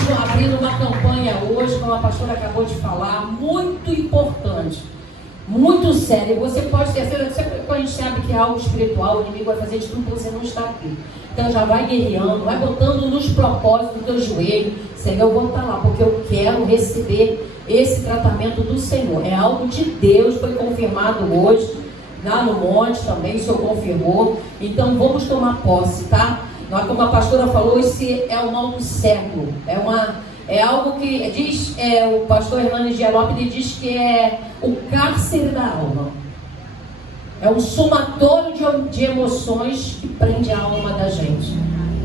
estamos abrindo uma campanha hoje, como a pastora acabou de falar, muito importante, muito séria. Você pode ter certeza, sempre que a gente sabe que é algo espiritual, o inimigo vai fazer de tudo para você não estar aqui. Então já vai guerreando, vai botando nos propósitos do teu joelho. Senhor, eu vou estar lá, porque eu quero receber esse tratamento do Senhor. É algo de Deus, foi confirmado hoje, lá no monte também, o Senhor confirmou. Então vamos tomar posse, tá? Como a pastora falou, esse é o mal do século. É algo que diz, o pastor Hernani Gialop, ele diz que é o cárcere da alma. É um somatório de emoções que prende a alma da gente.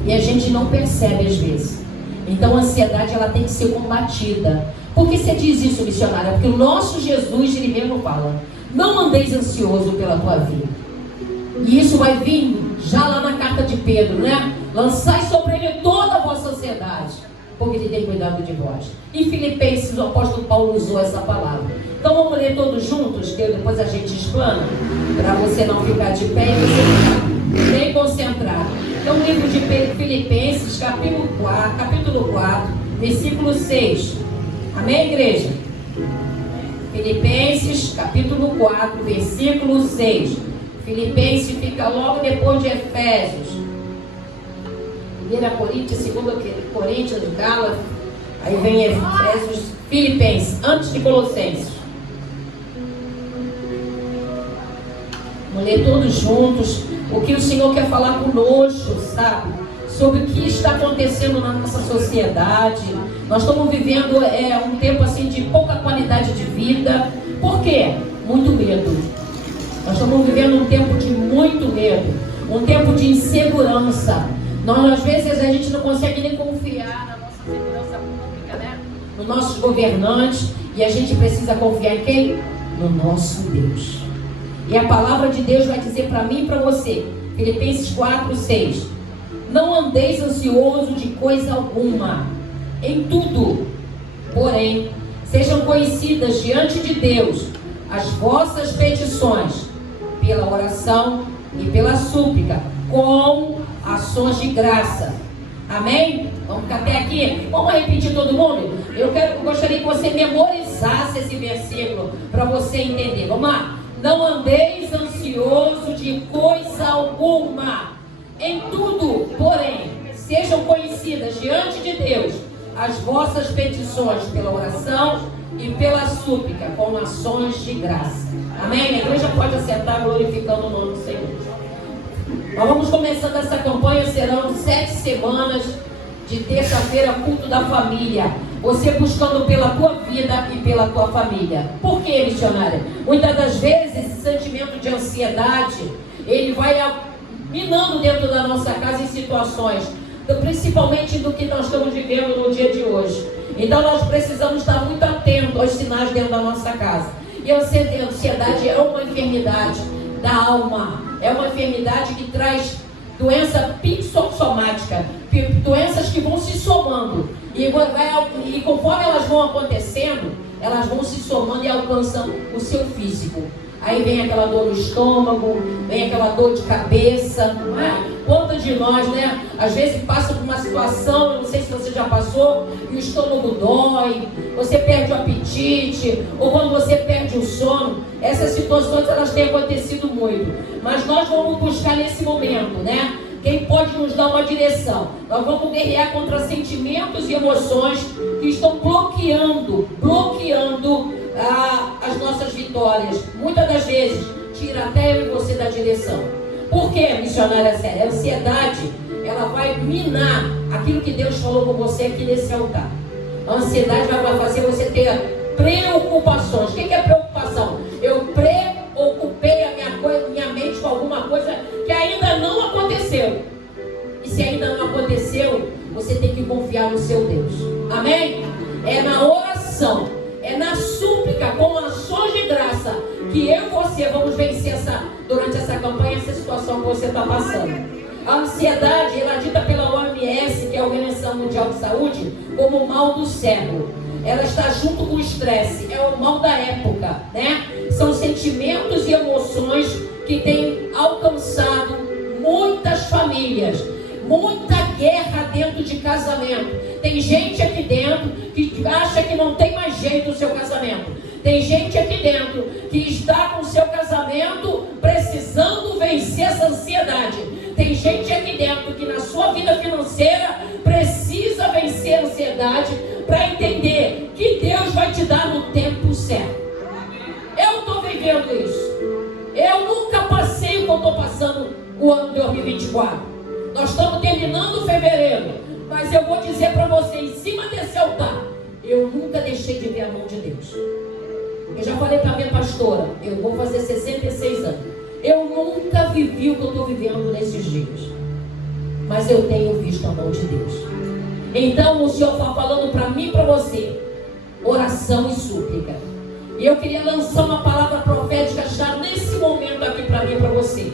E a gente não percebe às vezes. Então a ansiedade, ela tem que ser combatida. Por que você diz isso, missionária? Porque o nosso Jesus, ele mesmo fala: não andeis ansioso pela tua vida. E isso vai vir já lá na carta de Pedro, né? Lançai sobre ele toda a vossa ansiedade, porque ele tem cuidado de vós. Em Filipenses, o apóstolo Paulo usou essa palavra. Então vamos ler todos juntos, que depois a gente explana, para você não ficar de pé e você ficar bem concentrado. Então, o livro de Filipenses, capítulo 4, versículo 6. Amém, igreja? Filipenses, capítulo 4, versículo 6. Filipenses fica logo depois de Efésios. 1 Coríntios, 2 Coríntios, Gálatas, aí vem Efésios, Filipenses, antes de Colossenses. Vamos ler todos juntos o que o Senhor quer falar conosco, sabe? Sobre o que está acontecendo na nossa sociedade. Nós estamos vivendo um tempo assim de pouca qualidade de vida. Por quê? Muito medo. Nós estamos vivendo um tempo de muito medo, um tempo de insegurança. Às vezes a gente não consegue nem confiar na nossa segurança pública, né? Nos nossos governantes, e a gente precisa confiar em quem? No nosso Deus. E a palavra de Deus vai dizer para mim e para você, Filipenses 4, 6. Não andeis ansioso de coisa alguma, em tudo, porém, sejam conhecidas diante de Deus as vossas petições, pela oração e pela súplica, com ações de graça. Amém? Vamos ficar até aqui? Vamos repetir todo mundo? Eu gostaria que você memorizasse esse versículo para você entender. Vamos lá? Não andeis ansioso de coisa alguma, em tudo, porém, sejam conhecidas diante de Deus as vossas petições pela oração e pela súplica, com ações de graça. Amém? A igreja pode acertar glorificando o nome do Senhor. Nós vamos começando essa campanha, serão 7 semanas de terça-feira, culto da família. Você buscando pela tua vida e pela tua família. Por que, missionária? Muitas das vezes esse sentimento de ansiedade, ele vai minando dentro da nossa casa em situações, principalmente do que nós estamos vivendo no dia de hoje. Então nós precisamos estar muito atentos aos sinais dentro da nossa casa. E a ansiedade é uma enfermidade da alma, é uma enfermidade que traz doença psicossomática, doenças que vão se somando, e conforme elas vão acontecendo, elas vão se somando e alcançam o seu físico. Aí vem aquela dor no estômago, vem aquela dor de cabeça, não é? Quantos de nós, né? Às vezes passa por uma situação, eu não sei se você já passou, e o estômago dói, você perde o apetite, ou quando você perde o sono. Essas situações, elas têm acontecido muito. Mas nós vamos buscar nesse momento, né? Quem pode nos dar uma direção? Nós vamos guerrear contra sentimentos e emoções que estão bloqueando as nossas vitórias. Muitas das vezes tira até eu e você da direção. Por quê, missionária séria? A ansiedade, ela vai minar aquilo que Deus falou com você aqui nesse altar. A ansiedade vai fazer você ter preocupações. O que é preocupação? Eu preocupei a minha mente com alguma coisa que ainda não aconteceu. E se ainda não aconteceu, você tem que confiar no seu Deus. Amém? É na oração, é na súplica, com ações de graça, que eu e você vamos vencer durante essa campanha, essa situação que você está passando. A ansiedade, ela é dita pela OMS, que é a Organização Mundial de Saúde, como o mal do século. Ela está junto com o estresse, é o mal da época, né? São sentimentos e emoções que têm alcançado muitas famílias, muita guerra dentro de casamento. Tem gente gente aqui dentro que acha que não tem mais jeito o seu casamento. Tem gente aqui dentro que está com o seu casamento precisando vencer essa ansiedade. Tem gente aqui dentro que na sua vida financeira precisa vencer a ansiedade para entender que Deus vai te dar no tempo certo. Eu estou vivendo isso. Eu nunca passei o que eu estou passando o ano 2024. Nós estamos terminando fevereiro, mas eu vou dizer para você, em cima desse altar, eu nunca deixei de ver a mão de Deus. Eu já falei para a minha pastora, eu vou fazer 66 anos. Eu nunca vivi o que eu estou vivendo nesses dias, mas eu tenho visto a mão de Deus. Então o Senhor está falando para mim e para você, oração e súplica. E eu queria lançar uma palavra profética já nesse momento aqui para mim e para você.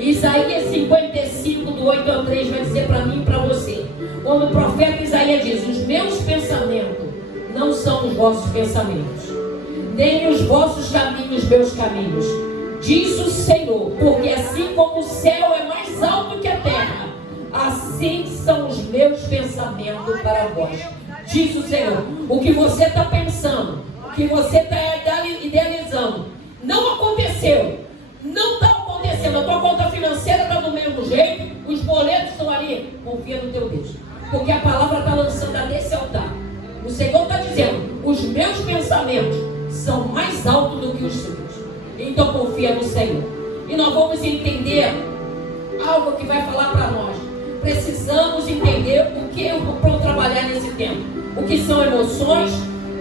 Isaías 55, do 8 ao 3, vai dizer para mim e para você. Quando o profeta Isaías diz, os meus pensamentos não são os vossos pensamentos, nem os vossos caminhos, meus caminhos. Diz o Senhor, porque assim como o céu é mais alto que a terra, assim são os meus pensamentos para vós. Diz o Senhor, o que você está pensando, o que você está idealizando, não aconteceu. Não está acontecendo. A tua conta financeira está do mesmo jeito, os boletos estão ali. Confia no teu Deus, porque a palavra está lançando desse altar. O Senhor está dizendo, os meus pensamentos são mais altos do que os seus. Então confia no Senhor. E nós vamos entender algo que vai falar para nós. Precisamos entender o que eu vou trabalhar nesse tempo. O que são emoções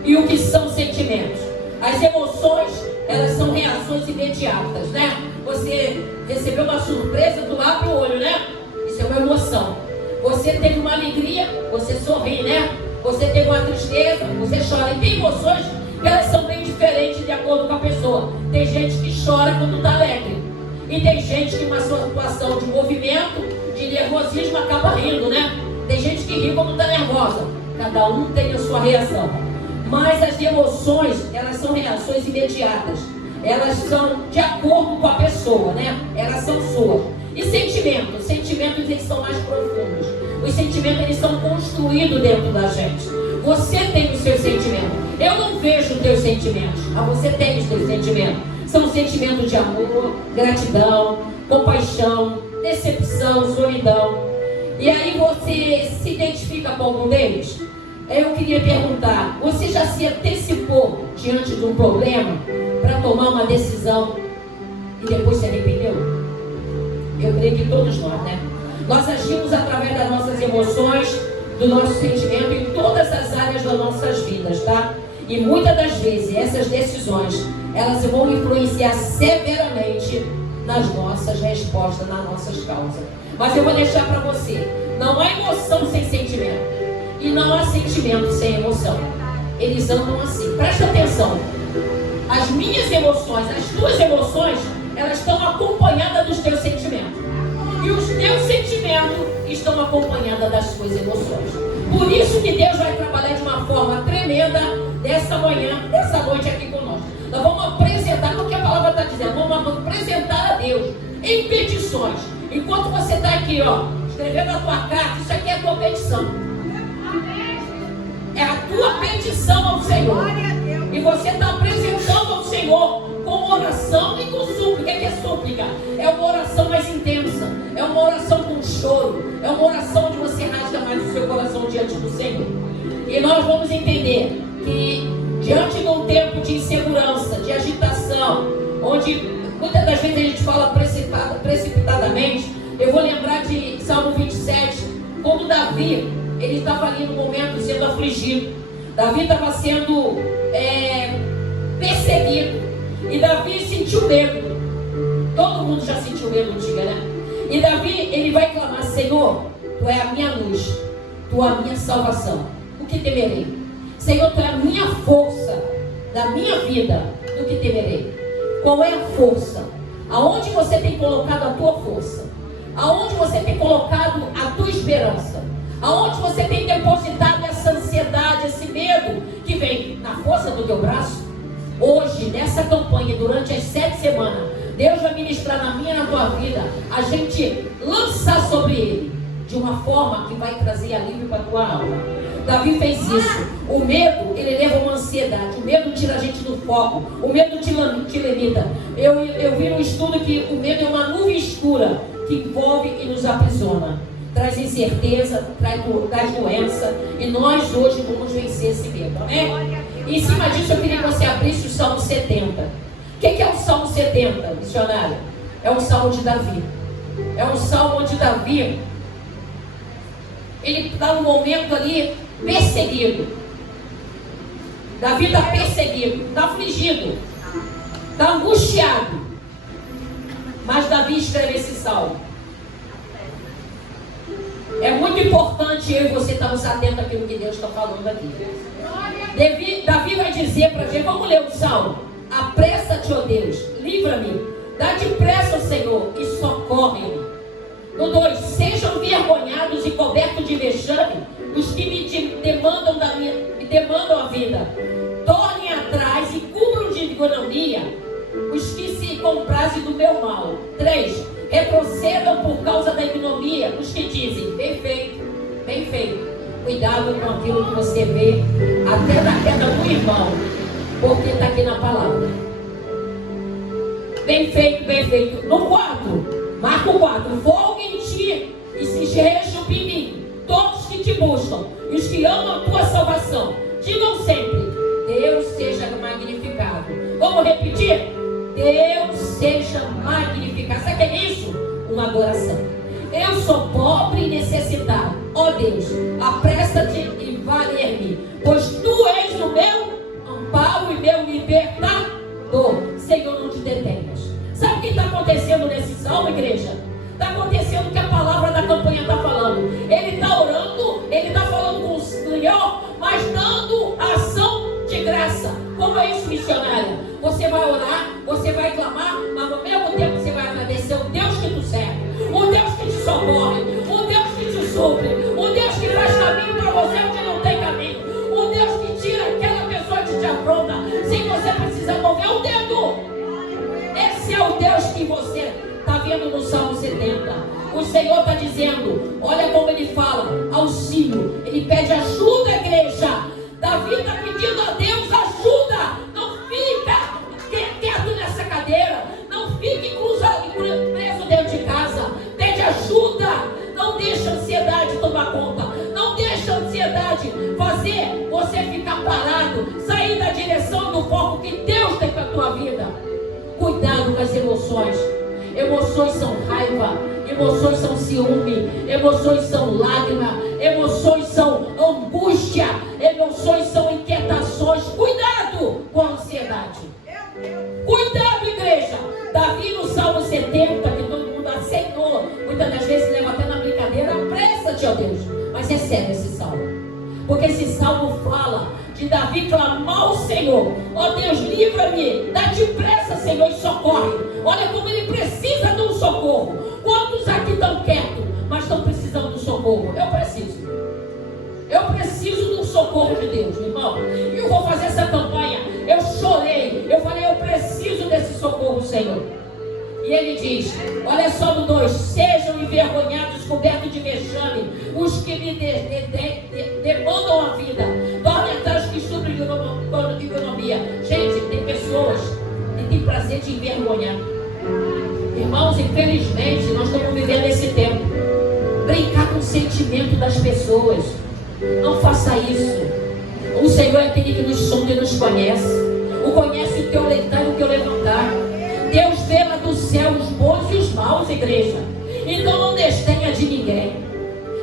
e o que são sentimentos. As emoções, elas são reações imediatas, né? Você recebeu uma surpresa, tu abre o olho, né? Isso é uma emoção. Você teve uma alegria, você sorri, né? Você teve uma tristeza, você chora. E tem emoções que elas são bem diferentes de acordo com a pessoa. Tem gente que chora quando está alegre. E tem gente que, em uma situação de movimento, de nervosismo, acaba rindo, né? Tem gente que ri quando está nervosa. Cada um tem a sua reação. Mas as emoções, elas são reações imediatas. Elas são de acordo com a pessoa, né? Elas são suas. E sentimentos? Os sentimentos, eles são mais profundos. Os sentimentos, eles são construídos dentro da gente. Você tem os seus sentimentos. Eu não vejo os teus sentimentos, mas você tem os teus sentimentos. São sentimentos de amor, gratidão, compaixão, decepção, solidão. E aí você se identifica com algum deles? Eu queria perguntar, você já se antecipou diante de um problema para tomar uma decisão e depois se arrependeu? Eu creio que todos nós, né? Nós agimos através das nossas emoções, do nosso sentimento em todas as áreas das nossas vidas, tá? E muitas das vezes essas decisões, elas vão influenciar severamente nas nossas respostas, nas nossas causas. Mas eu vou deixar para você, não há emoção sem sentimento. E não há sentimento sem emoção. Eles andam assim. Presta atenção. As minhas emoções, as tuas emoções, elas estão acompanhadas dos teus sentimentos. E os teus sentimentos estão acompanhados das tuas emoções. Por isso que Deus vai trabalhar de uma forma tremenda dessa manhã, dessa noite aqui conosco. Nós vamos apresentar, porque a palavra está dizendo, vamos apresentar a Deus em petições. Enquanto você está aqui, ó, escrevendo a tua carta, isso aqui é a tua petição. É a tua petição ao Senhor. E você está apresentando ao Senhor com oração e com súplica. O que é súplica? É uma oração mais intensa. É uma oração com choro. É uma oração onde você rasga mais o seu coração diante do Senhor. E nós vamos entender que diante de um tempo de insegurança, de agitação, onde muitas das vezes a gente fala precipitadamente, eu vou lembrar de Salmo 27, quando Davi, ele estava ali no momento sendo afligido. Davi estava sendo perseguido. E Davi sentiu medo. Todo mundo já sentiu medo, diga, né? E Davi, ele vai clamar, Senhor, Tu é a minha luz, Tu é a minha salvação. O que temerei? Senhor, Tu é a minha força da minha vida. Do que temerei? Qual é a força? Aonde você tem colocado a tua força? Aonde você tem colocado a tua esperança? Aonde você tem depositado essa ansiedade, esse medo que vem na força do teu braço? Hoje, nessa campanha, durante as 7 semanas, Deus vai ministrar na minha e na tua vida, a gente lançar sobre ele de uma forma forma que vai trazer alívio para a tua alma. Davi fez isso. O medo, ele leva a uma ansiedade. O medo tira a gente do foco. O medo te limita. Eu vi um estudo que o medo é uma nuvem escura que envolve e nos aprisiona. Traz incerteza, traz doença. E nós hoje vamos vencer esse medo. Amém? E em cima disso eu queria que você abrisse o Salmo 70. O que é o Salmo 70, missionário? É um salmo de Davi. É um salmo onde Davi, ele está num momento ali perseguido. Davi está perseguido, está afligido, está angustiado. Mas Davi escreve esse salmo. É muito importante eu e você estarmos atentos àquilo que Deus está falando aqui. Davi vai dizer para a gente, vamos ler o salmo. Apressa-te, ó Deus, livra-me, dá depressa, Senhor, e socorre-me. No 2, sejam envergonhados e cobertos de vexame os que me demandam a vida. Tornem atrás e cubram de ignomia os que se comprazem do meu mal. 3, retrocedam por causa da ignomia os que dizem, bem feito, bem feito. Cuidado com aquilo que você vê, até na queda do irmão, porque está aqui na palavra. Bem feito, bem feito. No 4, Marco 4, vogue em ti e se rejam em mim, todos que te buscam, e os que amam a tua salvação. Digam sempre, Deus seja magnificado. Vamos repetir? Deus seja magnificado. Sabe o que é isso? Uma adoração. Eu sou pobre e necessitado. Ó Deus, apressa-te e valer-me, pois tu és o meu amparo e meu libertador. Senhor, não te detenhas. Sabe o que está acontecendo nesse salmo, igreja? Está acontecendo o que a palavra da campanha está falando. Ele está orando, ele está falando com o Senhor, mas dando ação de graça. Como é isso, missionária? Você vai orar, você vai clamar, mas ao mesmo tempo você vai agradecer o Deus que tu serve, o Deus que te socorre, o Deus que te supre, o Deus que faz caminho para você onde não tem caminho, o Deus que tira aquela pessoa que te afronta sem você precisar mover o dedo. Esse é o Deus que você está vendo no Salmo 70. O Senhor está dizendo, olha como ele fala, auxílio, ele pede ajuda, igreja. Davi está pedindo a Deus ajuda. Não fica quieto nessa cadeira, não fique preso dentro de casa. Pede ajuda. Não deixa a ansiedade tomar conta, não deixa a ansiedade fazer você ficar parado, sair da direção do foco que Deus tem para a tua vida. Cuidado com as emoções. Emoções são raiva, emoções são ciúme, emoções são lágrima, emoções são angústia, emoções são inquietações. Cuidado com a ansiedade. Cuidado, igreja. Davi no Salmo 70, que todo mundo aceitou, muitas das vezes leva até na brincadeira, apressa-te, ó Deus. Mas recebe esse salmo, porque esse salmo fala de Davi clamar ao Senhor, ó Deus, livra-me, dá depressa, Senhor, e socorre. Olha como ele precisa de um socorro. Quantos aqui estão quietos, mas estão precisando de um socorro? Eu preciso de um socorro de Deus, irmão. E eu vou fazer essa campanha. Eu chorei, eu falei, eu preciso desse socorro, Senhor. E ele diz, olha só no 2, sejam envergonhados, cobertos de vexame, os que me demandam a vida. Tornem atrás que sobre economia. Gente, tem pessoas que têm prazer de envergonhar. Irmãos, infelizmente, nós estamos vivendo esse tempo. Brincar com o sentimento das pessoas. Não faça isso. O Senhor é aquele que nos sonda e nos conhece. Conhece o teu deitar e o teu levantar. Deus vê lá do céu os bons e os maus, igreja. Então não desdenha de ninguém.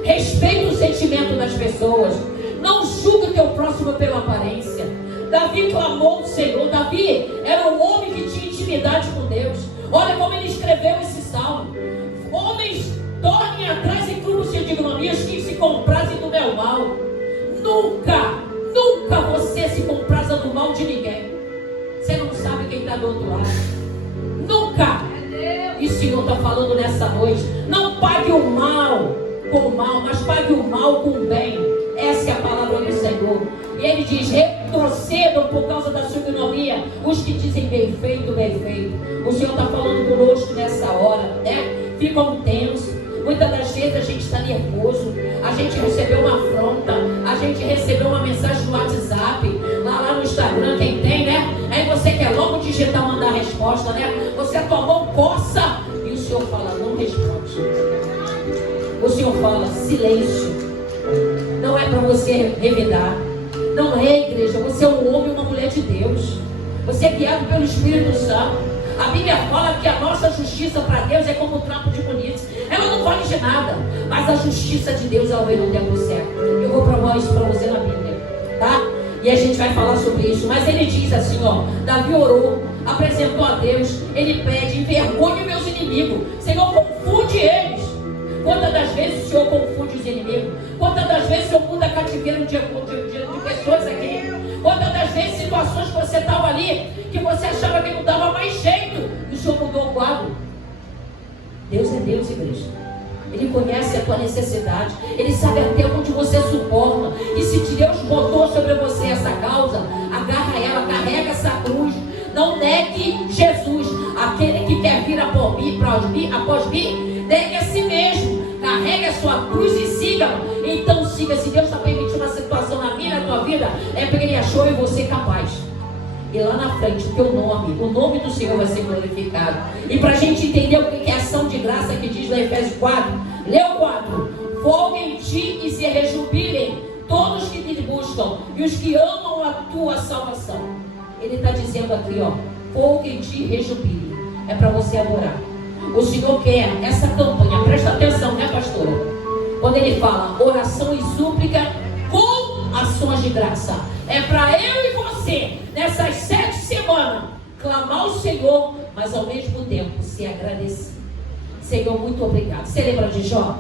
Respeita o sentimento das pessoas. Não julgue o teu próximo pela aparência. Davi clamou ao Senhor. Davi era um homem que tinha intimidade com Deus. Olha como ele escreveu esse salmo. Homens, tornem atrás e cruzem de ignominias que se comprazem do meu mal. Nunca você se compraza do mal de ninguém. Você não sabe quem está do outro lado. Nunca. E o Senhor está falando nessa noite. Não pague o mal com o mal, mas pague o mal com o bem. Essa é a palavra do Senhor. E ele diz, retrocedam por causa da sua ignomia os que dizem bem feito, bem feito. O Senhor está falando conosco nessa hora, né? Ficam tensos. Muitas das vezes a gente está nervoso. gente recebeu uma afronta, a gente recebeu uma mensagem no WhatsApp, lá no Instagram, quem tem, né? Aí você quer logo digitar, mandar a resposta, né? Você a tua mão coça e o Senhor fala, não responde. O Senhor fala, silêncio. Não é para você revidar. Não é, igreja, você é um homem e uma mulher de Deus. Você é guiado pelo Espírito Santo. A Bíblia fala que a nossa justiça para Deus é como um trapo de bonito. Ela não vale de nada, mas a justiça de Deus ela veio no tempo certo. Eu vou provar isso para você na Bíblia, tá? E a gente vai falar sobre isso. Mas ele diz assim, ó, Davi orou, apresentou a Deus, ele pede, envergonhe meus inimigos. Senhor, confunde eles. Quantas das vezes o Senhor confunde os inimigos? Quantas das vezes o Senhor muda cativeiro de pessoas aqui? Quantas das vezes situações que você estava ali, que você achava que não dava mais jeito, e o Senhor mudou o quadro? Deus é Deus, igreja. Ele conhece a tua necessidade. Ele sabe até onde você suporta. E se Deus botou sobre você essa causa, agarra ela, carrega essa cruz. Não negue Jesus. Aquele que quer vir após mim, negue a si mesmo. Carregue a sua cruz e siga. Então siga. Se Deus está permitindo uma situação na minha, na tua vida, é porque Ele achou em você capaz. E lá na frente, o nome do Senhor vai ser glorificado. E para a gente entender o que é ação de graça que diz lá em Efésios 4, lê o 4. Folguem em ti e se rejubilem todos que te buscam e os que amam a tua salvação. Ele está dizendo aqui, ó, folguem em ti e rejubilem. É para você adorar. O Senhor quer essa campanha, presta atenção, né, pastora? Quando ele fala oração e súplica com ações de graça, é para eu e você, nessas 7 semanas, clamar ao Senhor, mas ao mesmo tempo ser agradecido. Senhor, muito obrigado. Você lembra de Jó?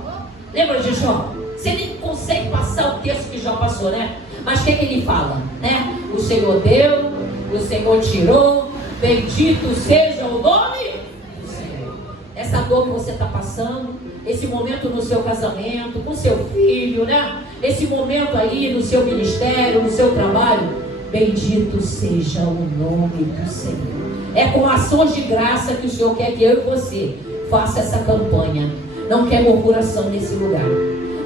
Lembra de Jó? Você nem consegue passar o texto que Jó passou, né? Mas o que ele fala, né? O Senhor deu, o Senhor tirou, bendito seja o nome do Senhor. Essa dor que você está passando, esse momento no seu casamento, com seu filho, né? Esse momento aí no seu ministério, no seu trabalho, bendito seja o nome do Senhor. É com ações de graça que o Senhor quer que eu e você faça essa campanha. Não quer murmuração nesse lugar.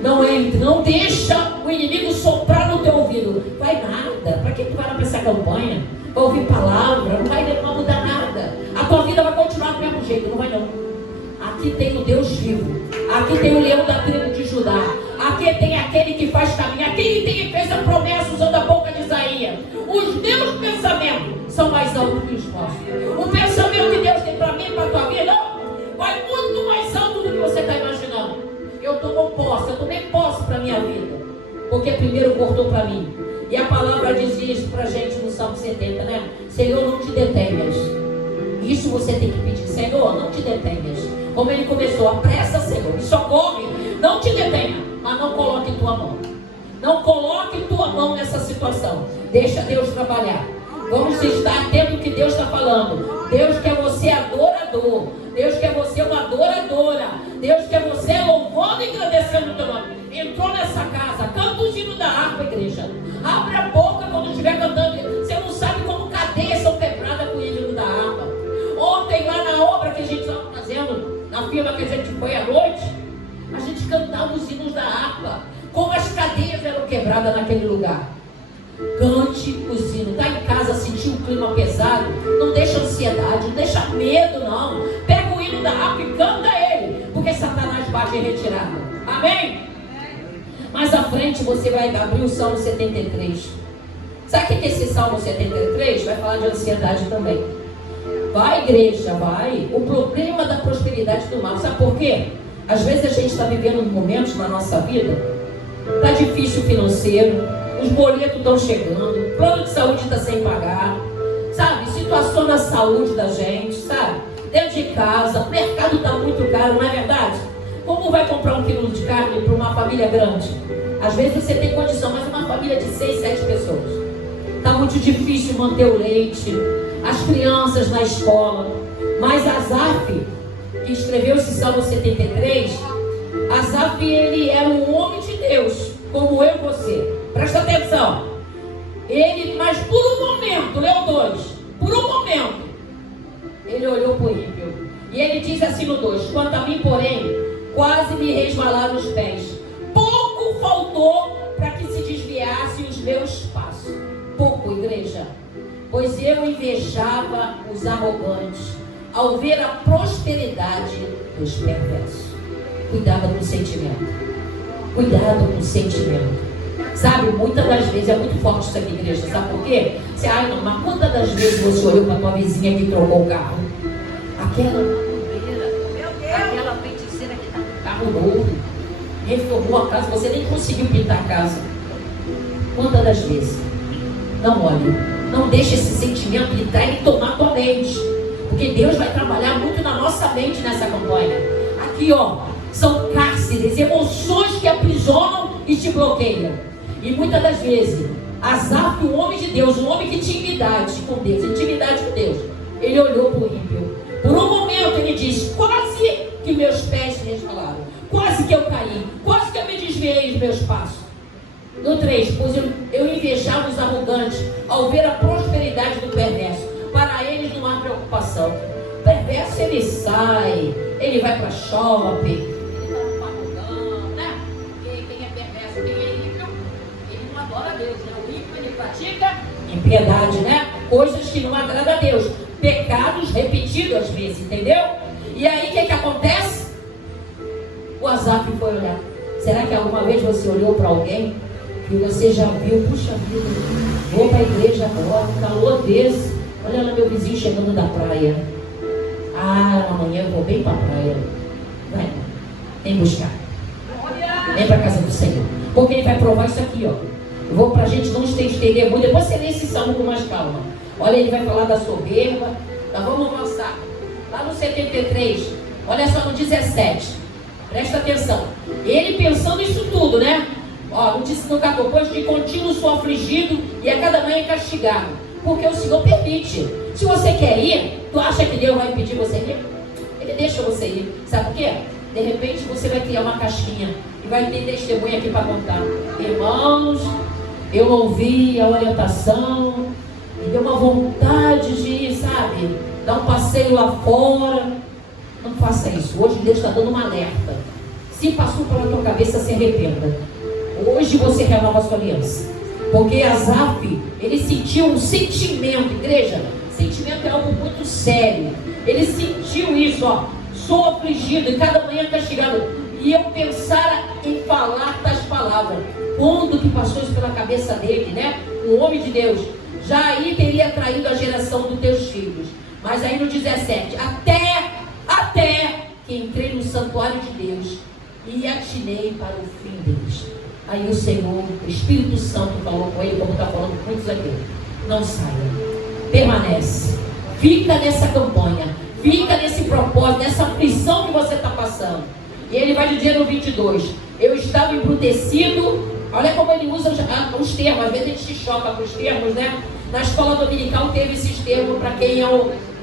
Não deixa o inimigo soprar no teu ouvido. Vai nada. Para que tu vai lá para essa campanha? Vai ouvir palavra, não vai mudar nada. A tua vida vai continuar do mesmo jeito, não vai não. Aqui tem o Deus vivo. Aqui tem o leão da tribo de Judá. Aqui tem aquele que faz caminho. Aquele que fez a promessa usando a boca de Isaías. Os meus pensamentos são mais altos que os nossos. O pensamento que Deus tem para mim e para a tua vida vai muito mais alto do que você está imaginando. Eu tomei posse para a minha vida. Porque primeiro cortou para mim. E a palavra dizia isso para a gente no Salmo 70, né? Senhor, não te detenhas. Isso você tem que pedir. Senhor, não te detenhas. Como ele começou, apressa, Senhor, e socorre. Não te detenha, mas não coloque tua mão. Não coloque tua mão nessa situação. Deixa Deus trabalhar. Vamos estar atento ao que Deus está falando. Deus quer você adorador. Deus quer você uma adoradora. Deus quer você louvando e agradecendo o teu nome. Entrou nessa casa, canta o hino da harpa, igreja. Abre a boca quando estiver cantando. Você não sabe como cadeias são quebradas com o hino da harpa. Ontem lá na obra que a gente estava fazendo, na firma que a gente foi à noite, a gente cantava os hinos da harpa. Como as cadeias eram quebradas naquele lugar. Cante os hinos. Está em casa, sentiu um clima pesado, não deixa ansiedade, não deixa medo não. Pega o hino da harpa e canta ele, porque Satanás bate em retirada. Amém? Mais à frente você vai abrir o Salmo 73. Sabe o que é esse Salmo 73? Vai falar de ansiedade também. Vai, igreja, vai. O problema da prosperidade do mal, sabe por quê? Às vezes a gente está vivendo momentos na nossa vida, está difícil financeiro, os boletos estão chegando, o plano de saúde está sem pagar, sabe? Situação na saúde da gente, sabe? Dentro de casa, o mercado está muito caro, não é verdade? Como vai comprar 1 quilo de carne para uma família grande? Às vezes você tem condição, mas uma família de 6, 7 pessoas. Está muito difícil manter o leite, as crianças na escola. Mas Asaf, que escreveu esse Salmo 73, Asaf, ele era um homem de Deus, como eu e você. Presta atenção. Ele, mas por um momento, leu 2, por um momento, ele olhou para o ímpio. E ele diz assim no 2, quanto a mim, porém, quase me resvalaram os pés. Pouco logo, igreja, pois eu invejava os arrogantes ao ver a prosperidade dos perversos. Cuidado com o sentimento. Cuidado com o sentimento. Sabe, muitas das vezes é muito forte isso aqui, igreja. Sabe por quê? Você, não, mas quantas das vezes você olhou para tua vizinha que trocou o carro? Aquela feiticeira que está com carro novo, reformou a casa, você nem conseguiu pintar a casa. Quantas das vezes? Não olhe, não deixe esse sentimento entrar e tomar tua mente, porque Deus vai trabalhar muito na nossa mente nessa campanha. Aqui, são cárceres, emoções que aprisionam e te bloqueiam. E muitas das vezes, Asaf, um homem de Deus, um homem que tinha intimidade com Deus, ele olhou para o ímpio. Por um momento ele disse, quase que meus pés se resvalaram, quase que eu caí, quase que eu me desviei dos meus passos. No 3, pois eu invejava os arrogantes ao ver a prosperidade do perverso. Para eles não há preocupação. O perverso ele sai, ele vai para shopping, ele está no pagodão, né? Quem é perverso, quem é ímpio, ele não adora a Deus, né? O ímpio ele pratica impiedade, né? Coisas que não agradam a Deus, pecados repetidos às vezes, entendeu? E aí o que acontece? O Asaf foi olhar. Será que alguma vez você olhou para alguém e você já viu, puxa vida, vou para a igreja agora, um calor desse, olha lá meu vizinho chegando da praia. Amanhã eu vou bem para a praia. Vai, vem buscar. Vem para a casa do Senhor. Porque ele vai provar isso aqui, Eu vou para a gente não estender muito. Depois você lê esse salmo com mais calma. Olha, ele vai falar da soberba. Nós vamos avançar. Lá no 73, olha só no 17. Presta atenção. Ele pensando isso tudo, né? No 14, pois de contínuo sou afligido e a cada manhã castigado, porque o Senhor permite. Se você quer ir, tu acha que Deus vai impedir você ir? Ele deixa você ir. Sabe por quê? De repente você vai criar uma casquinha e vai ter testemunha aqui para contar. Irmãos, eu ouvi a orientação, me deu uma vontade de ir, sabe? Dar um passeio lá fora. Não faça isso. Hoje Deus está dando uma alerta. Se passou pela tua cabeça, se arrependa. Hoje você renova a sua aliança. Porque Asaf, ele sentiu um sentimento, igreja. Sentimento é algo muito sério. Ele sentiu isso, sou afligido e cada manhã castigado. E eu pensara em falar tais palavras. Quando que passou isso pela cabeça dele, né? Um homem de Deus. Já aí teria traído a geração dos teus filhos. Mas aí no 17, até que entrei no santuário de Deus e atinei para o fim deles. Aí o Senhor, o Espírito Santo falou com ele, como está falando com muitos aqui. Não saia, permanece, fica nessa campanha, fica nesse propósito, nessa aflição que você está passando. E ele vai dizer no 22, eu estava embrutecido. Olha como ele usa os termos, às vezes a gente se choca com os termos, né? Na escola dominical teve esses termos para quem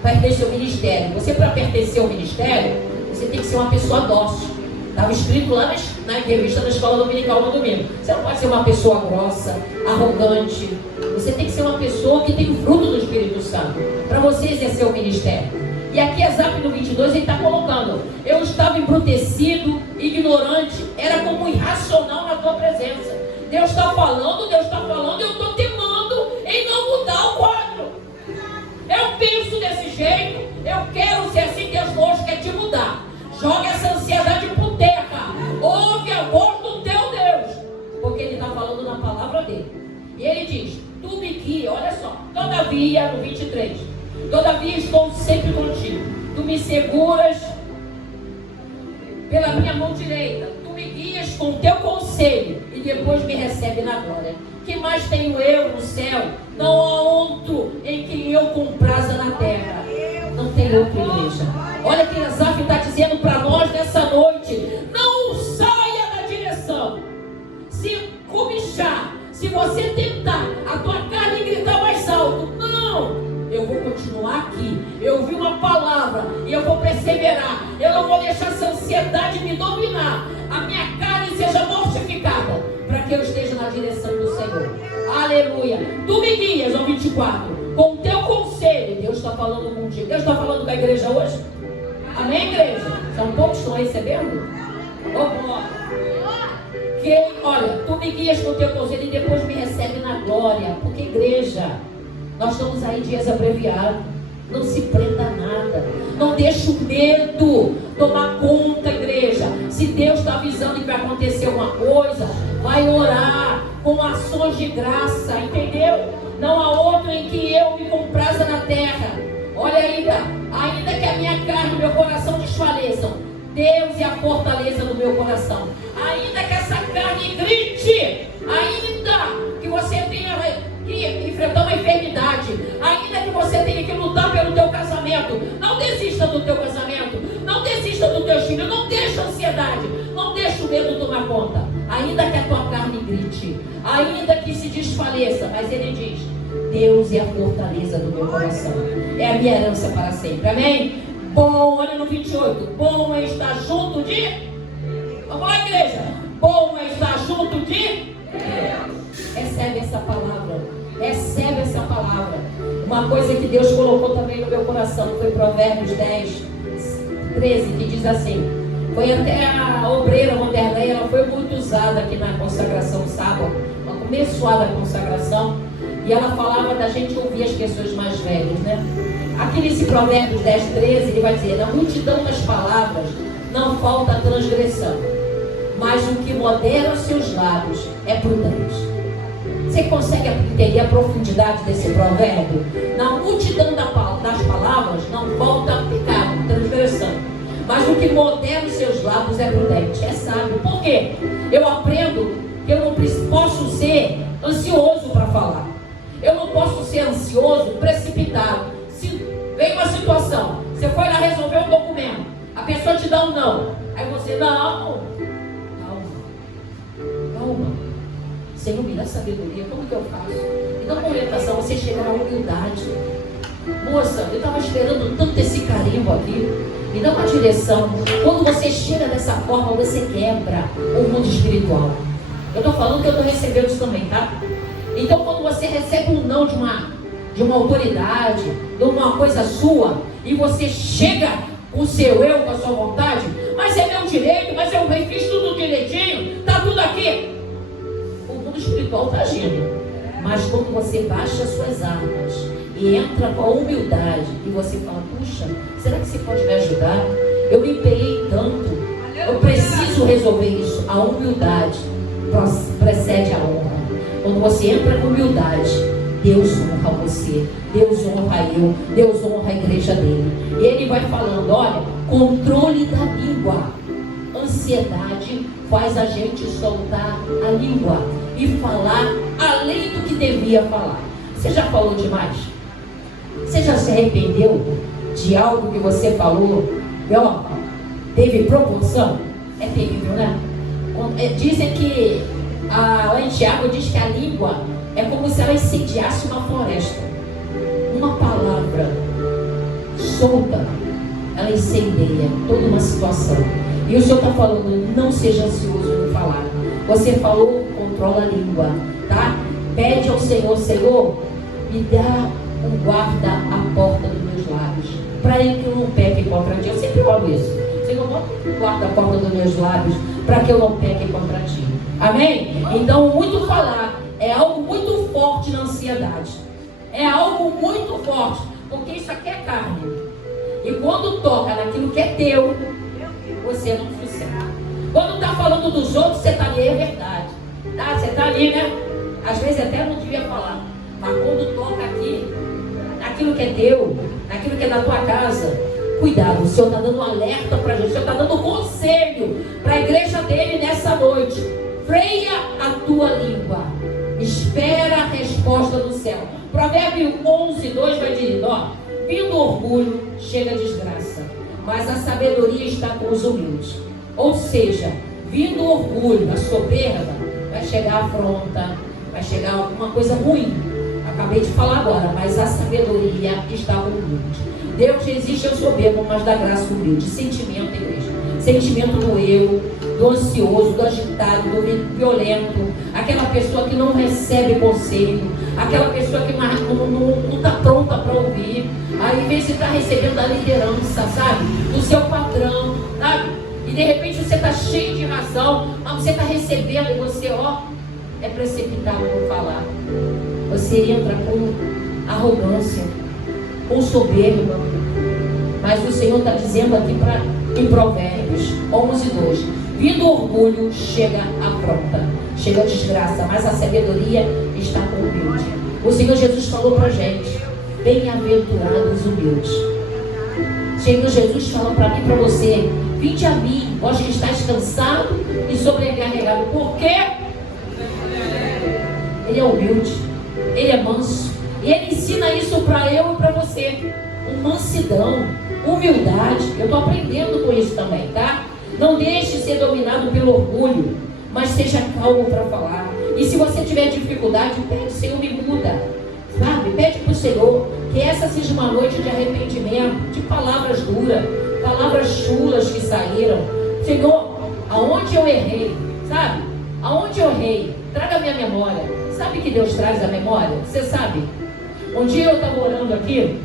pertence ao ministério. Você, para pertencer ao ministério, você tem que ser uma pessoa dócil. Estava escrito lá na entrevista da escola dominical no domingo. Você não pode ser uma pessoa grossa, arrogante. Você tem que ser uma pessoa que tem o fruto do Espírito Santo para você exercer o ministério. E aqui, Asaf no 22, ele está colocando: eu estava embrutecido, ignorante, era como irracional na tua presença. Deus está falando, eu estou temando em não mudar o quadro. Eu penso desse jeito, eu quero ser assim. Deus hoje quer te mudar. Joga essa ansiedade por terra. Ouve a voz do teu Deus, porque ele está falando na palavra dele. E ele diz: tu me guia, olha só, todavia, no 23, todavia estou sempre contigo, tu me seguras pela minha mão direita, tu me guias com o teu conselho e depois me recebe na glória. Que mais tenho eu no céu? Não há outro em quem eu compraza na terra. Não tem outro, igreja. Olha que Asaf está dizendo para nós nessa noite: não saia da direção. Se comichar, se você tentar a tua carne gritar mais alto, não, eu vou continuar aqui. Eu ouvi uma palavra e eu vou perseverar. Eu não vou deixar essa ansiedade me dominar. A minha carne seja mortificada para que eu esteja na direção do Senhor. Aleluia. Tu me guias, ao 24, com o teu conselho. Deus está falando contigo. Deus está falando com a igreja hoje. Amém, igreja? São poucos que estão recebendo? Oh, glória. Olha, tu me guias com o teu conselho e depois me recebe na glória. Porque, igreja, nós estamos aí dias abreviados. Não se prenda a nada. Não deixe o medo tomar conta, igreja. Se Deus está avisando que vai acontecer uma coisa, vai orar com ações de graça, entendeu? Não há outro em que eu me compraza na terra. Olha ainda que a minha carne e o meu coração desfaleçam, Deus é a fortaleza do meu coração. Ainda que essa carne grite, ainda que você tenha que enfrentar uma enfermidade, ainda que você tenha que lutar pelo teu casamento, não desista do teu casamento, não desista dos teus filhos, não deixa a ansiedade, não deixa o medo tomar conta. Ainda que a tua carne grite, ainda que se desfaleça, mas ele diz: Deus é a fortaleza do meu coração, é a minha herança para sempre. Amém? Bom, olha no 28. Bom é estar junto de... Vamos lá, igreja. Bom é estar junto de... Recebe essa palavra. Recebe essa palavra. Uma coisa que Deus colocou também no meu coração foi Provérbios 10, 13, que diz assim. Foi até a obreira moderna, ela foi muito usada aqui na consagração sábado. Ela começou a consagração e ela falava da gente ouvir as pessoas mais velhas, né? Aqui nesse Provérbios 10, 13, ele vai dizer: na multidão das palavras não falta transgressão, mas o que modera os seus lábios é prudente. Você consegue entender a profundidade desse provérbio? Na multidão das palavras não falta pecado, transgressão, mas o que modera os seus lábios é prudente, é sábio. Por quê? Eu aprendo que eu não posso ser ansioso para falar. Eu não posso ser ansioso, precipitado. Se vem uma situação, você foi lá resolver um documento, a pessoa te dá um não, aí você, não, calma, Senhor, me dá sabedoria, como que eu faço? Me dá uma orientação, você chega na humildade. Moça, eu estava esperando tanto esse carimbo aqui, me dá uma direção. Quando você chega dessa forma, você quebra o mundo espiritual. Eu estou falando que eu estou recebendo isso também, tá? Então, quando você recebe um não de uma autoridade, de uma coisa sua, e você chega com o seu eu, com a sua vontade, mas é meu direito, mas eu fiz tudo direitinho, está tudo aqui. O mundo espiritual está agindo. Mas quando você baixa as suas armas e entra com a humildade, e você fala: puxa, será que você pode me ajudar? Eu me empenhei tanto, eu preciso resolver isso. A humildade precede a honra. Quando você entra com humildade, Deus honra você, Deus honra eu, Deus honra a igreja dele. E ele vai falando: olha, controle da língua. Ansiedade faz a gente soltar a língua e falar além do que devia falar. Você já falou demais? Você já se arrependeu de algo que você falou? E ó, teve proporção? É terrível, né? Dizem que lá em Tiago diz que a língua é como se ela incendiasse uma floresta. Uma palavra solta, ela incendeia toda uma situação. E o Senhor está falando: não seja ansioso em falar. Você falou, controla a língua, tá? Pede ao Senhor: Senhor, me dá um guarda à porta dos meus lábios, para que eu não peque contra ti. Eu sempre falo isso: Senhor, guarda a porta dos meus lábios, para que eu não peque contra ti. Amém? Então, muito falar é algo muito forte na ansiedade. É algo muito forte, porque isso aqui é carne. E quando toca naquilo que é teu, você não sossega. Quando está falando dos outros, você está ali, é verdade. Tá? Você está ali, né? Às vezes até não devia falar. Mas quando toca aqui, naquilo que é teu, naquilo que é da tua casa, cuidado. O Senhor está dando um alerta para a gente. O Senhor está dando um conselho para a igreja dele nessa noite. Freia a tua língua. Espera a resposta do céu. Provérbio 11, 2 vai dizer: ó, vindo orgulho, chega a desgraça, mas a sabedoria está com os humildes. Ou seja, vindo o orgulho, a soberba, vai chegar a afronta, vai chegar alguma coisa ruim. Acabei de falar agora, mas a sabedoria está com o humilde. Deus resiste ao soberbo, mas dá graça ao humilde. Sentimento, igreja. Sentimento do eu, do ansioso, do agitado, do violento, aquela pessoa que não recebe conselho, aquela pessoa que não está pronta para ouvir. Aí, em vez de estar recebendo a liderança, sabe, do seu patrão, sabe? E de repente você está cheio de razão, mas você está recebendo e você, é precipitado por falar. Você entra com arrogância, com soberba. Mas o Senhor está dizendo aqui em Provérbios 11:2: vindo o orgulho, chega a afronta, chega a desgraça, mas a sabedoria está com o humilde. O Senhor Jesus falou para a gente: bem-aventurados os humildes. O Senhor Jesus falou para mim e para você: vinde a mim, vós que estáis cansado e sobrecarregado. Por quê? Ele é humilde, ele é manso, e ele ensina isso para eu e para você. Mansidão, humildade. Eu estou aprendendo com isso também, tá? Não deixe ser dominado pelo orgulho, mas seja calmo para falar. E se você tiver dificuldade, pede: Senhor, me muda, sabe? Pede para o Senhor que essa seja uma noite de arrependimento, de palavras duras, palavras chulas que saíram. Senhor, aonde eu errei, sabe? Aonde eu errei, traga a minha memória. Sabe que Deus traz a memória? Você sabe? Um dia eu estava orando aqui,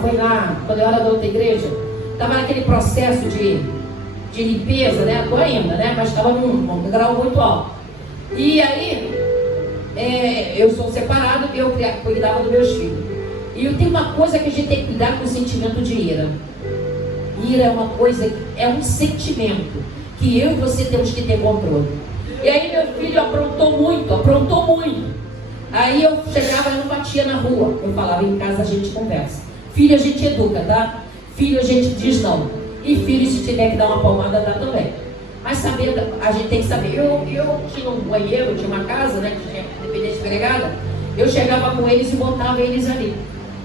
foi lá, quando eu era da outra igreja, estava naquele processo de limpeza, né? Estou ainda, né? Mas estava num grau muito alto. E aí, eu sou separado e eu cuidava dos meus filhos. E eu tenho uma coisa que a gente tem que cuidar com o sentimento de ira. Ira é uma coisa, é um sentimento que eu e você temos que ter controle. E aí meu filho aprontou muito. Aí eu chegava e não batia na rua. Eu falava: em casa a gente conversa. Filho a gente educa, tá? Filho a gente diz não. E filho, se tiver que dar uma palmada, dá também. Mas saber, a gente tem que saber. Eu tinha um banheiro, tinha uma casa, né? Que tinha dependência empregada. Eu chegava com eles e botava eles ali.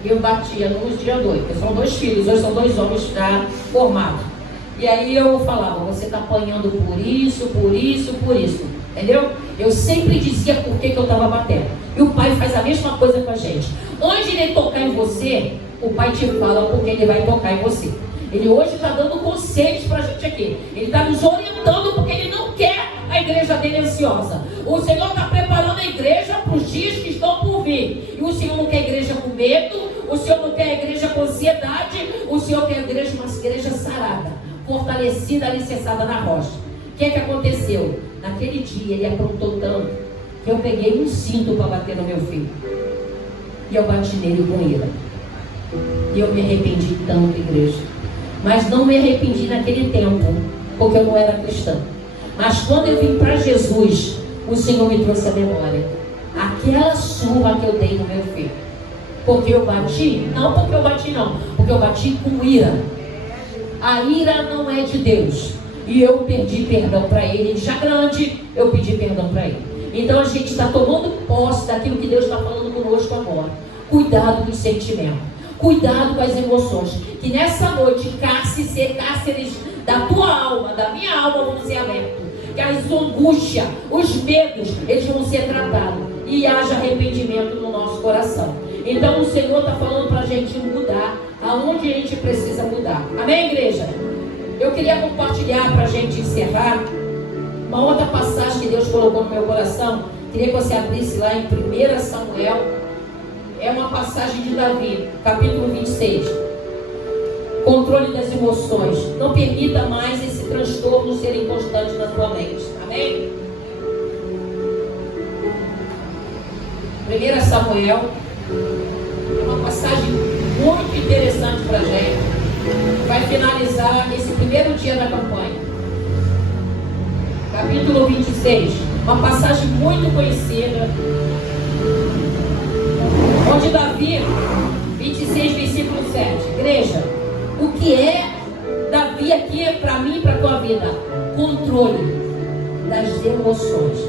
Eu batia nos dia 2, porque são 2 filhos, hoje são 2 homens já formados. E aí eu falava: você está apanhando por isso. Entendeu? Eu sempre dizia por que eu estava batendo. E o pai faz a mesma coisa com a gente. Onde ele tocar em você, o pai te fala porque ele vai tocar em você. Ele hoje está dando conselhos para a gente aqui. Ele está nos orientando porque ele não quer a igreja dele ansiosa. O Senhor está preparando a igreja para os dias que estão por vir. E o Senhor não quer a igreja com medo. O Senhor não quer a igreja com ansiedade. O Senhor quer a igreja, uma igreja sarada, fortalecida, alicerçada na rocha. O que aconteceu? Naquele dia ele aprontou tanto que eu peguei um cinto para bater no meu filho. E eu bati nele com ira. E eu me arrependi tanto, igreja. Mas não me arrependi naquele tempo, porque eu não era cristã. Mas quando eu vim para Jesus, o Senhor me trouxe a memória. Aquela surra que eu dei no meu filho. Porque eu bati? Não porque eu bati não. Porque eu bati com ira. A ira não é de Deus. E eu pedi perdão para ele. Já grande, eu pedi perdão para ele. Então a gente está tomando posse daquilo que Deus está falando conosco agora. Cuidado dos sentimentos. Cuidado com as emoções. Que nessa noite cárceres da tua alma, da minha alma vão ser abertos. Que as angústias, os medos, eles vão ser tratados. E haja arrependimento no nosso coração. Então o Senhor está falando para a gente mudar aonde a gente precisa mudar. Amém, igreja? Eu queria compartilhar para a gente encerrar uma outra passagem que Deus colocou no meu coração. Queria que você abrisse lá em 1 Samuel. É uma passagem de Davi, capítulo 26. Controle das emoções. Não permita mais esse transtorno ser inconstante na sua mente. Amém? 1 Samuel. Uma passagem muito interessante para a gente. Vai finalizar esse primeiro dia da campanha. Capítulo 26. Uma passagem muito conhecida. Onde Davi, 26, versículo 7. Igreja, o que é Davi aqui para mim e para a tua vida? Controle das emoções.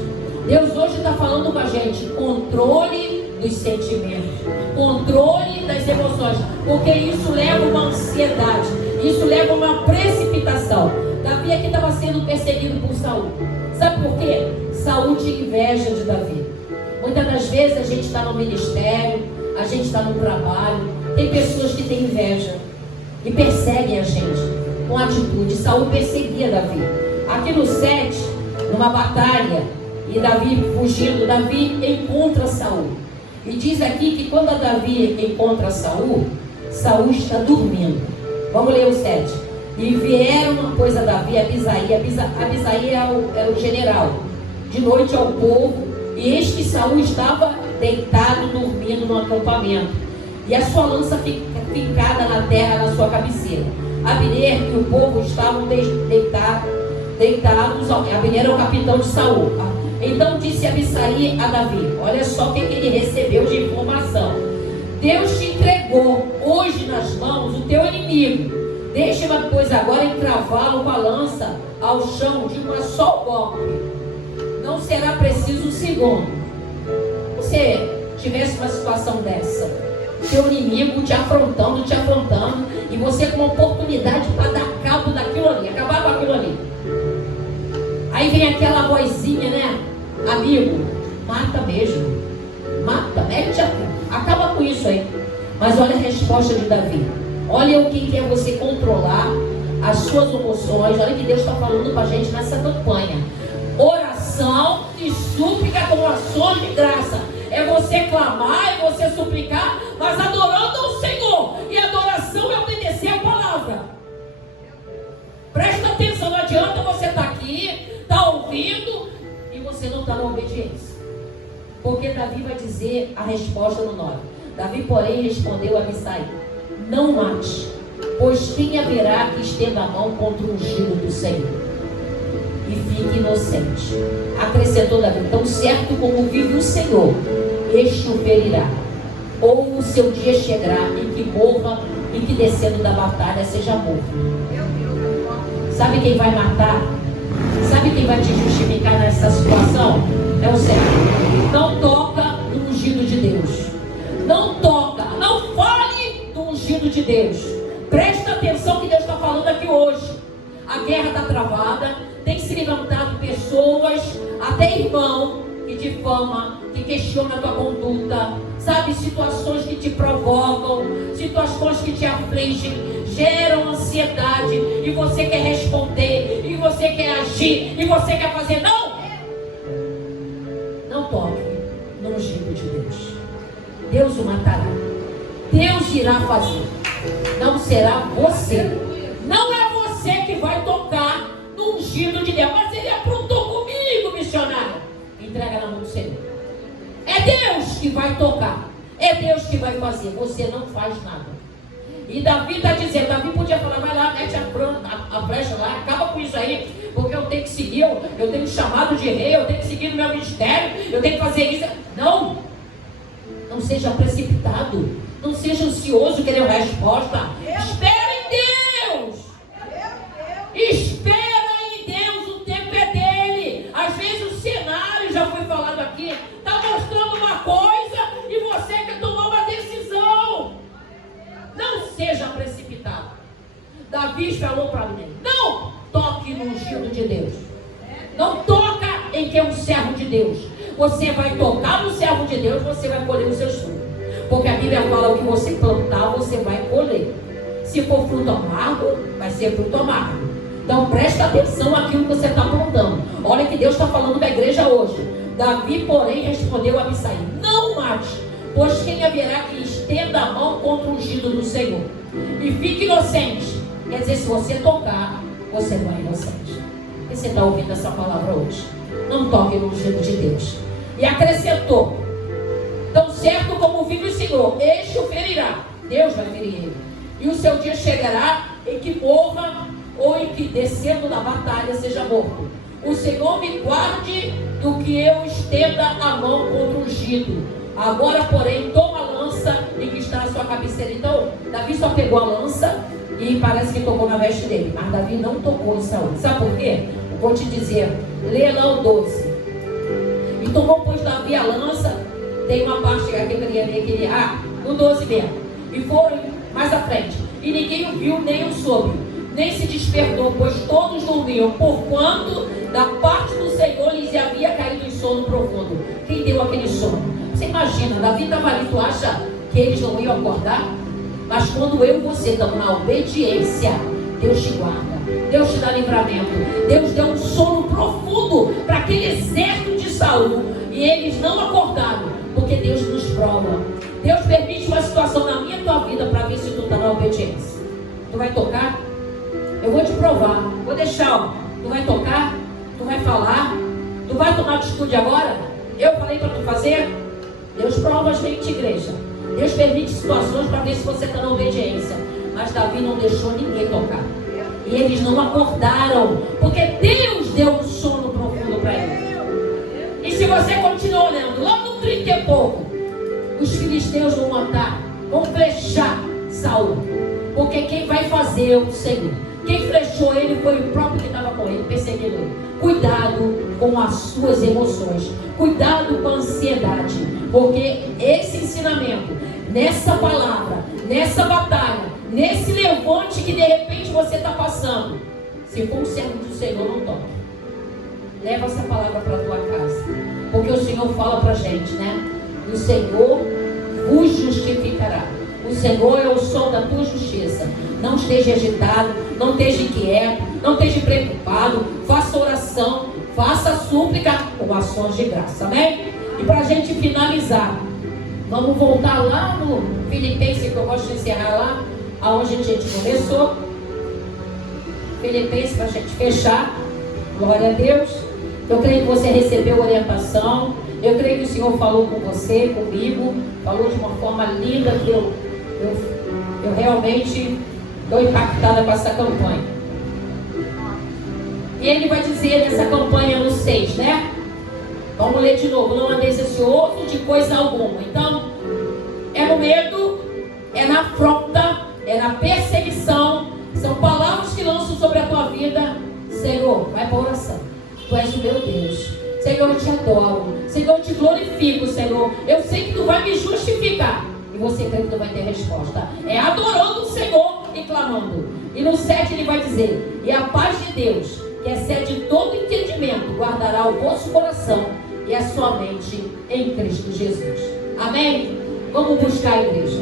Deus hoje está falando com a gente. Controle dos sentimentos. Controle das emoções. Porque isso leva uma ansiedade. Isso leva uma precipitação. Davi aqui estava sendo perseguido por Saul. Sabe por quê? Saul tinha inveja de Davi. Muitas das vezes a gente está no ministério, a gente está no trabalho, tem pessoas que têm inveja e perseguem a gente com atitude. Saul perseguia Davi. Aqui no 7, numa batalha, e Davi fugindo, Davi encontra Saul. E diz aqui que quando Davi encontra Saul, Saul está dormindo. Vamos ler o 7. E vieram, pois, a Davi, Abisaí era o general, de noite ao povo, e eis que Saul estava deitado, dormindo no acampamento, e a sua lança fincada na terra na sua cabeceira. Abner e o povo estavam deitados. Abner era o capitão de Saul. Então disse Abisaí a Davi: olha só o que ele recebeu de informação. Deus te entregou hoje nas mãos o teu inimigo. Deixa-me, pois, agora encravá-lo com a lança ao chão de uma só golpe. Não será preciso um segundo. Se você tivesse uma situação dessa, seu inimigo te afrontando, e você com uma oportunidade para dar cabo daquilo ali, acabar com aquilo ali. Aí vem aquela vozinha, né? Amigo, mata mesmo. Mata, mete acaba com isso aí. Mas olha a resposta de Davi. Olha o que é você controlar as suas emoções. Olha o que Deus está falando para a gente nessa campanha. Oração e súplica com ações de graça. É você clamar, é você suplicar, mas adorando ao Senhor. E adoração é obedecer a palavra. Presta atenção, não adianta você estar aqui, estar ouvindo, e você não está na obediência. Porque Davi vai dizer a resposta no 9. Davi, porém, respondeu a Abisaí: não mate, pois quem haverá que estenda a mão contra o ungido do Senhor e fique inocente? Acrescentou Davi: tão certo como vive o Senhor, este o ferirá, ou o seu dia chegará em que morra, e que descendo da batalha seja morto. Sabe quem vai matar? Sabe quem vai te justificar nessa situação? É o Senhor. Não toca no ungido de Deus. Não toca, não fale do ungido de Deus. Presta atenção que Deus está falando aqui hoje. A guerra está travada, tem se levantado pessoas, até irmão, que difama, que questiona a tua conduta, sabe, situações que te provocam, situações que te afligem, geram ansiedade, e você quer responder, e você quer agir, e você quer fazer. Não toque no ungido de Deus. Deus o matará. Deus irá fazer. Não será você. Não é você que vai tocar no ungido de Deus. Mas ele aprontou comigo, missionário. Entrega na mão do Senhor. É Deus que vai tocar. É Deus que vai fazer. Você não faz nada. E Davi está dizendo, Davi podia falar: vai lá, mete a flecha lá, acaba com isso aí, porque eu tenho que seguir, eu tenho chamado de rei, eu tenho que seguir no meu ministério, eu tenho que fazer isso. Não seja precipitado, não seja ansioso querer uma resposta. Espera em Deus. Espera em Deus, o tempo é dele. Às vezes o cenário, já foi falado aqui, está mostrando uma coisa e você quer tomar uma decisão. Não seja precipitado. Davi falou para mim: não toque no ungido de Deus. Não toca em quem é um servo de Deus. Você vai tocar no servo de Deus, você vai colher os seus frutos. Porque a Bíblia fala: o que você plantar, você vai colher. Se for fruto amargo, vai ser fruto amargo. Então presta atenção naquilo que você está plantando. Olha que Deus está falando da igreja hoje. Davi, porém, respondeu a Abisaí: não mate, pois quem haverá que estenda a mão contra o ungido do Senhor e fique inocente? Quer dizer, se você tocar, você não é inocente. E você está ouvindo essa palavra hoje? Não toque no ungido de Deus. E acrescentou: tão certo como vive o Senhor, este o ferirá. Deus vai ferir ele. E o seu dia chegará em que morra, ou em que descendo da batalha seja morto. O Senhor me guarde do que eu estenda a mão contra o ungido. Agora, porém, toma a lança em que está a sua cabeceira. Então, Davi só pegou a lança e parece que tocou na veste dele. Mas Davi não tocou em Saul. Sabe por quê? Eu vou te dizer. Lê lá o 12. E tomou, pois, Davi a lança. Tem uma parte aqui que eu queria ler. No 12 mesmo. E foram mais à frente. E ninguém o viu, nem o soube, nem se despertou, pois todos dormiam, porquanto da parte do Senhor lhes havia caído em sono profundo. Quem deu aquele sono? Você imagina, Davi estava ali, tu acha que eles não iam acordar? Mas quando eu e você estamos na obediência, Deus te guarda, Deus te dá livramento. Deus deu um sono profundo para aquele exército de Saul, e eles não acordaram, porque Deus nos prova. Deus permite uma situação na minha e tua vida para ver se tu está na obediência. Tu vai tocar? Eu vou te provar. Vou deixar, ó. Tu vai tocar, tu vai falar, tu vai tomar atitude agora? Eu falei para tu fazer? Deus prova a gente, igreja. Deus permite situações para ver se você está na obediência. Mas Davi não deixou ninguém tocar. E eles não acordaram, porque Deus deu um sono profundo para eles. E se você continuar olhando, lá no 30 e pouco, os filisteus vão matar, vão flechar Saul. Porque quem vai fazer é o Senhor. Quem flechou ele foi o próprio que estava com ele, perseguindo ele. Cuidado com as suas emoções. Cuidado com a ansiedade. Porque esse ensinamento, nessa palavra, nessa batalha, nesse levante que de repente você está passando, se for um servo do Senhor, não toque. Leva essa palavra para a tua casa. Porque o Senhor fala para a gente, né? O Senhor vos justificará. O Senhor é o sol da tua justiça. Não esteja agitado, não esteja inquieto, não esteja preocupado. Faça oração, faça súplica com ações de graça. Amém? E para a gente finalizar, vamos voltar lá no Filipenses, que eu gosto de encerrar lá, aonde a gente começou. Filipenses, para a gente fechar. Glória a Deus. Eu creio que você recebeu orientação. Eu creio que o Senhor falou com você, comigo. Falou de uma forma linda que eu realmente estou impactada com essa campanha. E ele vai dizer nessa campanha no 6, né? Vamos ler de novo. Não andeis ansioso de coisa alguma. Então, é no medo, é na afronta, é na perseguição. São palavras que lançam sobre a tua vida. Senhor, vai para a oração. Tu és o meu Deus. Senhor, eu te adoro. Senhor, eu te glorifico, Senhor. Eu sei que tu vai me justificar. E você crê que tu vai ter resposta. É adorando o Senhor e clamando. E no 7 ele vai dizer: e a paz de Deus, que excede todo entendimento, guardará o vosso coração e a sua mente em Cristo Jesus. Amém? Vamos buscar a igreja.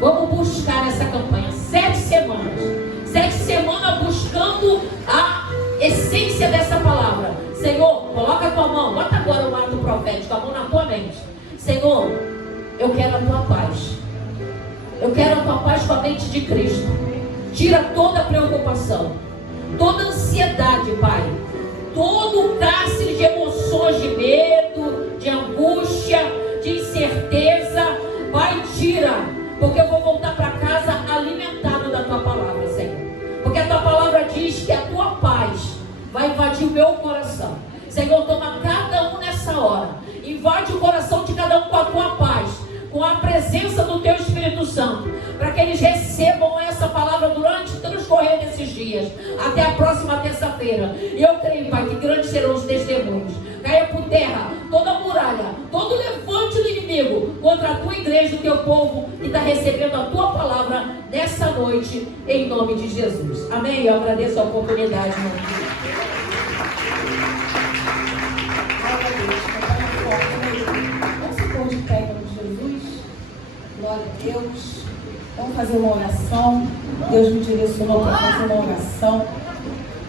Vamos buscar essa campanha. 7 semanas. 7 semanas buscando a essência dessa palavra. Senhor, coloca a tua mão. Bota agora o ato profético, a mão na tua mente. Senhor, eu quero a tua paz. Eu quero a tua paz com a mente de Cristo. Tira toda a preocupação, toda a ansiedade, Pai. Todo o cárcere de emoções, de medo, de angústia, de incerteza. Pai, tira. Porque eu vou voltar para casa alimentado da tua palavra, Senhor. Porque a tua palavra diz que a tua paz vai invadir o meu coração. Senhor, toma cada um nessa hora. Invade o coração de cada um com a tua paz, com a presença do teu Espírito Santo, para que eles recebam essa palavra durante o transcorrer desses dias, até a próxima terça-feira. E eu creio, Pai, que grandes serão os testemunhos. Caia por terra toda a muralha, todo levante do inimigo contra a tua igreja, o teu povo que está recebendo a tua palavra nessa noite, em nome de Jesus. Amém? Eu agradeço a oportunidade, meu Deus. Vamos se pôr de pé em nome de Jesus. Glória a Deus. Vamos fazer uma oração. Deus me direcionou para fazer uma oração.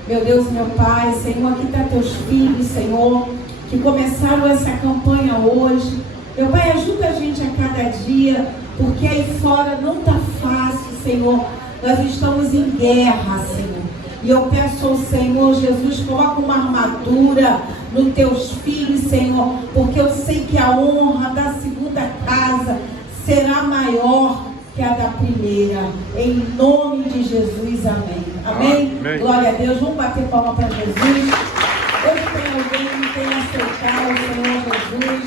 Meu Deus, meu Pai, Senhor, aqui está teus filhos, Senhor, que começaram essa campanha hoje. Meu Pai, ajuda a gente a cada dia, porque aí fora não está fácil, Senhor. Nós estamos em guerra, Senhor. E eu peço ao Senhor Jesus, coloca uma armadura nos teus filhos, Senhor, porque eu sei que a honra da segunda casa será maior que a da primeira. Em nome de Jesus, amém. Amém? Amém. Glória a Deus. Vamos bater palma para Jesus. Hoje tem alguém que tem aceitado o Senhor Jesus.